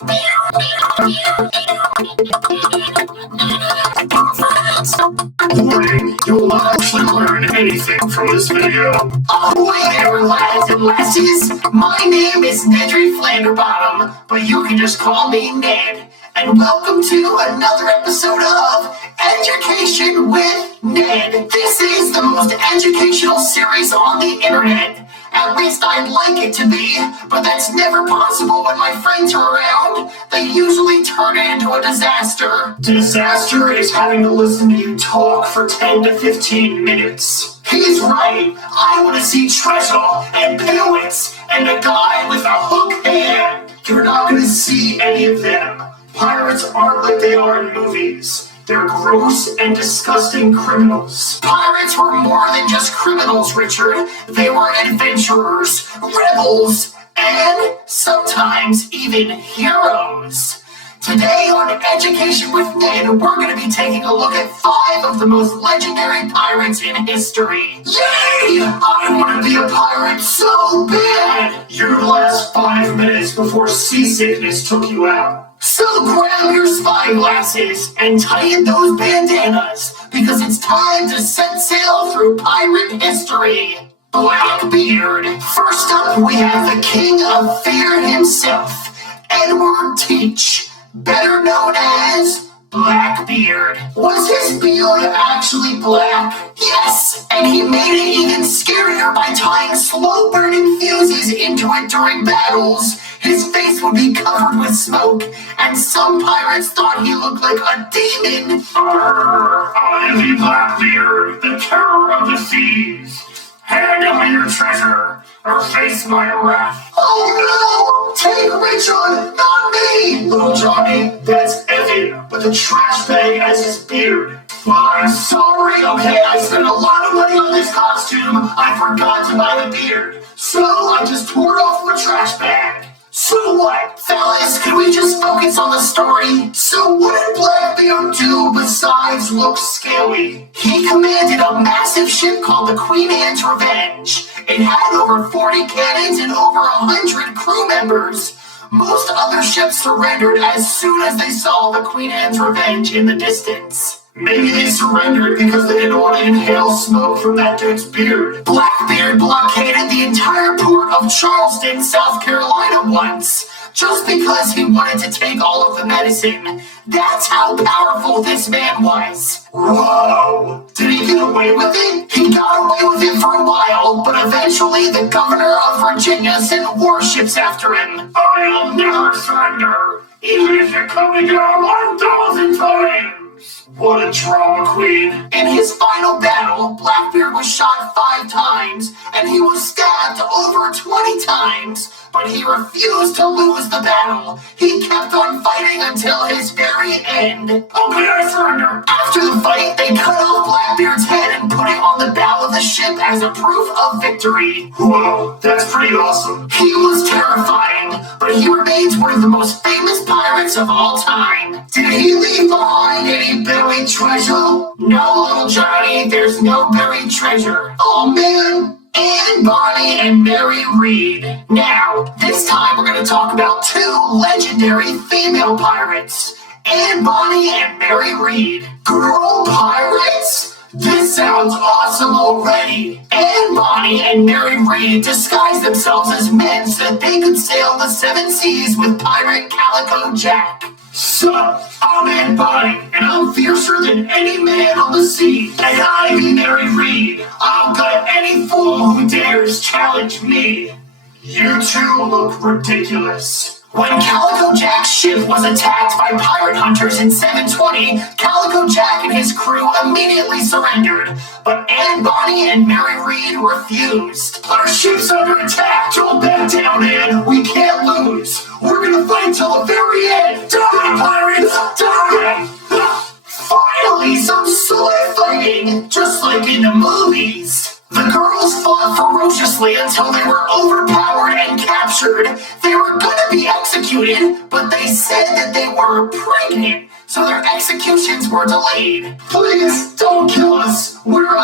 Warning, you will not actually learn anything from this video. Ahoy there, lads and lassies! My name is Nedry Flanderbottom, but you can just call me Ned. And welcome to another episode of Education with Ned. This is the most educational series on the internet. At least I'd like it to be, but that's never possible when my friends are around. They usually turn it into a disaster. Disaster is having to listen to you talk for 10 to 15 minutes. He's right. I want to see treasure and pirouettes and a guy with a hook hand. You're not going to see any of them. Pirates aren't like they are in movies. They're gross and disgusting criminals. Pirates were more than just criminals, Richard. They were adventurers, rebels, and sometimes even heroes. Today on Education with Ned, we're going to be taking a look at 5 of the most legendary pirates in history. Yay! I want to be a pirate so bad! Your last 5 minutes before seasickness took you out. So grab your spyglasses and tighten those bandanas, because it's time to set sail through pirate history. Blackbeard. First up, we have the king of fear himself, Edward Teach, better known as Blackbeard. Was his beard actually black? Yes, and he made it even scarier by tying slow-burning fuses into it during battles. His face would be covered with smoke, and some pirates thought he looked like a demon. I am the Blackbeard, the terror of the seas. Hand me your treasure, or face my wrath. Oh no! Take Richard, not me! Little Johnny, that's Evan, with a trash bag as his beard. Well, I'm sorry, okay, I spent a lot of money on this costume. I forgot to buy the beard, so I just tore it off from a trash bag. So what, fellas? Can we just focus on the story? So what did Blackbeard do besides look scary? He commanded a massive ship called the Queen Anne's Revenge. It had over 40 cannons and over 100 crew members. Most other ships surrendered as soon as they saw the Queen Anne's Revenge in the distance. Maybe they surrendered because they didn't want to inhale smoke from that dude's beard. Blackbeard blockaded the entire port of Charleston, South Carolina once, just because he wanted to take all of the medicine. That's how powerful this man was. Whoa! Did he get away with it? He got away with it for a while, but eventually the governor of Virginia sent warships after him. I'll never surrender, even if you cut me down 1,000 times. What a drama queen. In his final battle, Blackbeard was shot 5 times, and he was stabbed over 20 times, but he refused to lose the battle. He kept on fighting until his very end. Okay, I surrender. After the fight, they cut off Blackbeard's head and put it on the bow of the ship as a proof of victory. Whoa, that's pretty awesome. He was terrifying, but he remains one of the most famous pirates of all time. Did he leave behind any buried treasure? No, little Johnny, there's no buried treasure. Oh man. Anne Bonny and Mary Read. Now, this time we're going to talk about 2 legendary female pirates, Anne Bonny and Mary Read. Girl pirates? This sounds awesome already. Anne Bonny and Mary Read disguised themselves as men so that they could sail the 7 seas with pirate Calico Jack. Sup, I'm Anne Bonny, and I'm fiercer than any man on the sea. And I be Mary Read. I'll gut any fool who dares challenge me. You 2 look ridiculous. When Calico Jack's ship was attacked by pirate hunters in 720, Calico Jack and his crew immediately surrendered. But Anne Bonny and Mary Read refused. Our ship's under attack. Don't back down, Anne. We can't lose. We're gonna fight till the very end. Die, pirates! Die! Finally, some sword fighting, just like in the movies. The girls fought ferociously until they were overpowered and captured. They were gonna be executed, but they said that they were pregnant, so their executions were delayed. Please, don't kill us. We're,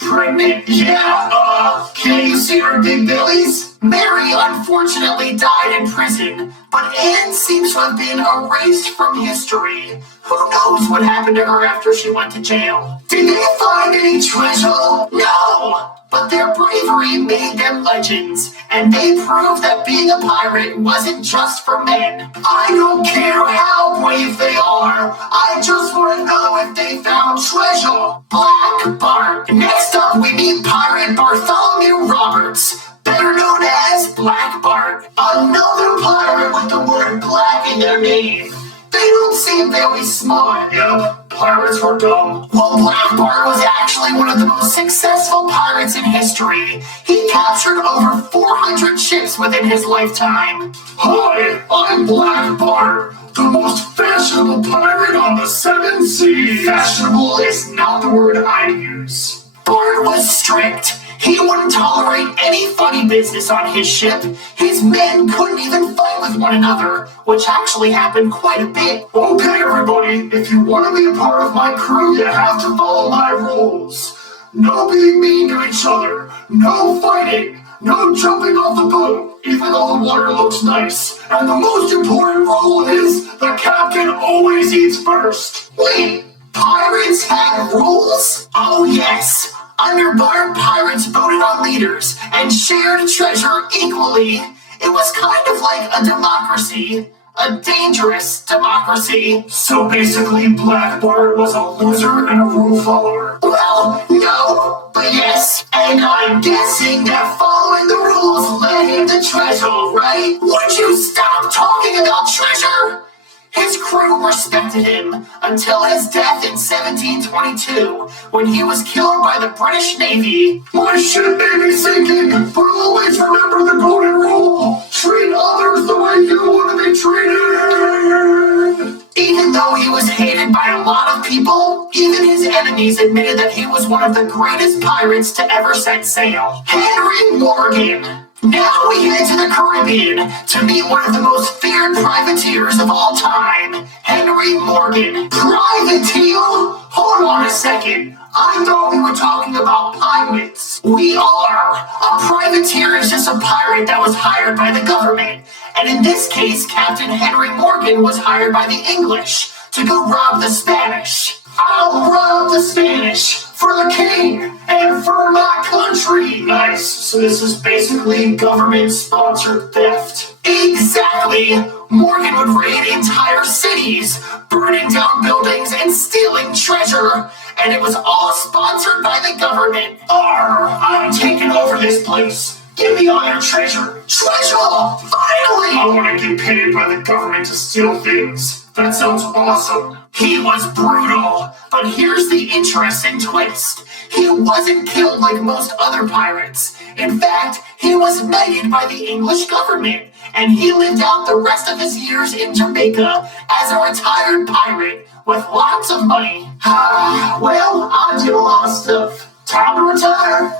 pregnant. Yeah, can you see our big bellies? Mary unfortunately died in prison, but Anne seems to have been erased from history. Who knows what happened to her after she went to jail? Did they find any treasure? No! But their bravery made them legends, and they proved that being a pirate wasn't just for men. I don't care how brave they are, I just want to know if they found treasure. Black Bart. Next up, we meet Pirate Bartholomew Roberts, better known as Black Bart. Another pirate with the word black in their name. They don't seem very smart. Yep, pirates were dumb. Well, Black Bart was actually one of the most successful pirates in history. He captured over 400 ships within his lifetime. Hi, I'm Black Bart, the most fashionable pirate on the seven seas. Fashionable is not the word I use. Bart was strict. He wouldn't tolerate any funny business on his ship. His men couldn't even fight with one another, which actually happened quite a bit. Okay, everybody, if you want to be a part of my crew, you have to follow my rules. No being mean to each other, no fighting, no jumping off the boat, even though the water looks nice. And the most important rule is the captain always eats first. Wait, pirates had rules? Oh yes. Under Bart, pirates voted on leaders and shared treasure equally. It was kind of like a democracy. A dangerous democracy. So basically, Black Bart was a loser and a rule follower. Well, no, but yes. And I'm guessing that following the rules led him to treasure, right? Would you stop talking about treasure? His crew respected him until his death in 1722, when he was killed by the British Navy. My ship may be sinking, but always remember the golden rule. Treat others the way you want to be treated. Even though he was hated by a lot of people, even his enemies admitted that he was one of the greatest pirates to ever set sail. Henry Morgan. Now we head to the Caribbean to meet one of the most feared privateers of all time, Henry Morgan. Privateer? Hold on a second. I thought we were talking about pirates. We are. A privateer is just a pirate that was hired by the government. And in this case, Captain Henry Morgan was hired by the English to go rob the Spanish. I'll rob the Spanish for the king and for my country. Nice. So this is basically government-sponsored theft. Exactly. Morgan would raid entire cities, burning down buildings and stealing treasure. And it was all sponsored by the government. I'm taking over this place. Give me all your treasure. Treasure! Finally! I want to get paid by the government to steal things. That sounds awesome. He was brutal, but here's the interesting twist. He wasn't killed like most other pirates. In fact, he was knighted by the English government, and he lived out the rest of his years in Jamaica as a retired pirate with lots of money. Well, I did a lot of stuff. Time to retire.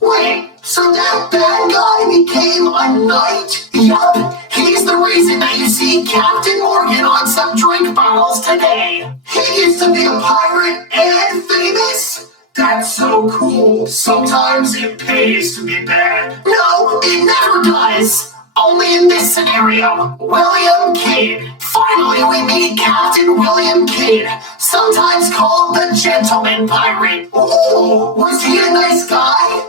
Wait, so that bad guy became a knight? Yup, he's the reason that you see Captain Morgan on some drink bottles today. He gets to be a pirate and famous? That's so cool. Sometimes it pays to be bad. No, it never does. Only in this scenario, William Kidd. Finally, we meet Captain William Kidd, sometimes called the Gentleman Pirate. Ooh, was he a nice guy?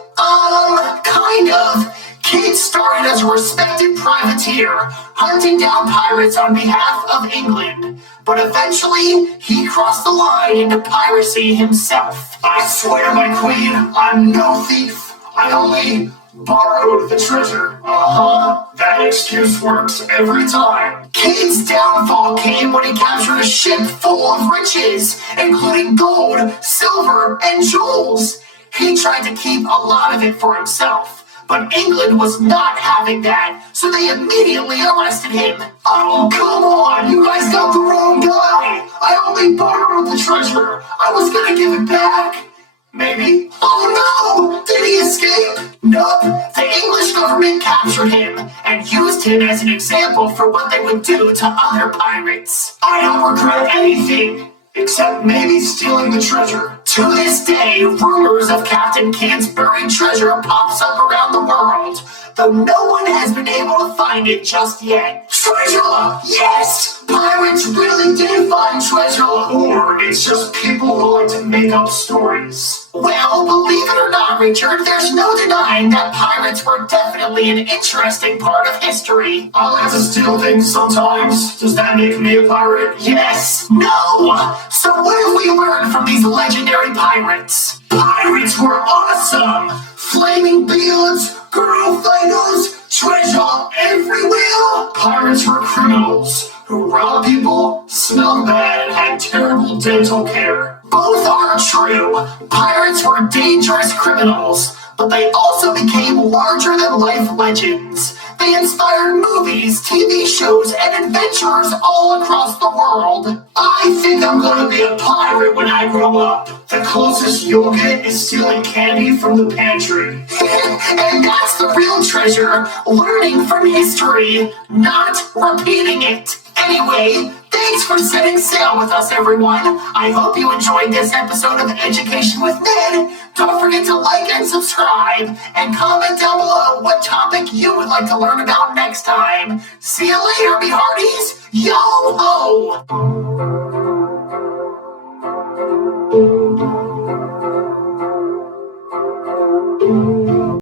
Kind of. Kidd started as a respected privateer, hunting down pirates on behalf of England. But eventually, he crossed the line into piracy himself. I swear, my queen, I'm no thief. I only borrowed the treasure. That excuse works every time. Kidd's downfall came when he captured a ship full of riches, including gold, silver, and jewels. He tried to keep a lot of it for himself, but England was not having that, so they immediately arrested him. Oh, come on, you guys got the wrong guy. I only borrowed the treasure. I was gonna give it back. Maybe. Oh no! Did he escape? Nope. The English government captured him and used him as an example for what they would do to other pirates. I don't regret anything, except maybe stealing the treasure. To this day, rumors of Captain Kidd's buried treasure pops up around the world, though no one has been able to find it just yet. Treasure! Yes! Pirates really did find treasure! Or it's just people who like to make up stories. Well, believe it or not, Richard, there's no denying that pirates were definitely an interesting part of history. I like to steal things sometimes. Does that make me a pirate? Yes! No! So what have we learned from these legendary pirates? Pirates were awesome! Flaming beards, girl fighters, treasure everywhere! Pirates were criminals who robbed people, smelled bad, and had terrible dental care. Both are true. Pirates were dangerous criminals, but they also became larger-than-life legends. They inspired movies, TV shows, and adventures all across the world. I think I'm gonna be a pirate when I grow up. The closest you'll get is stealing candy from the pantry. And that's the real treasure, learning from history, not repeating it. Anyway, thanks for setting sail with us, everyone. I hope you enjoyed this episode of Education with Ned. Don't forget to like and subscribe, and comment down below what topic you would like to learn about next time. See you later, me hearties. Yo ho!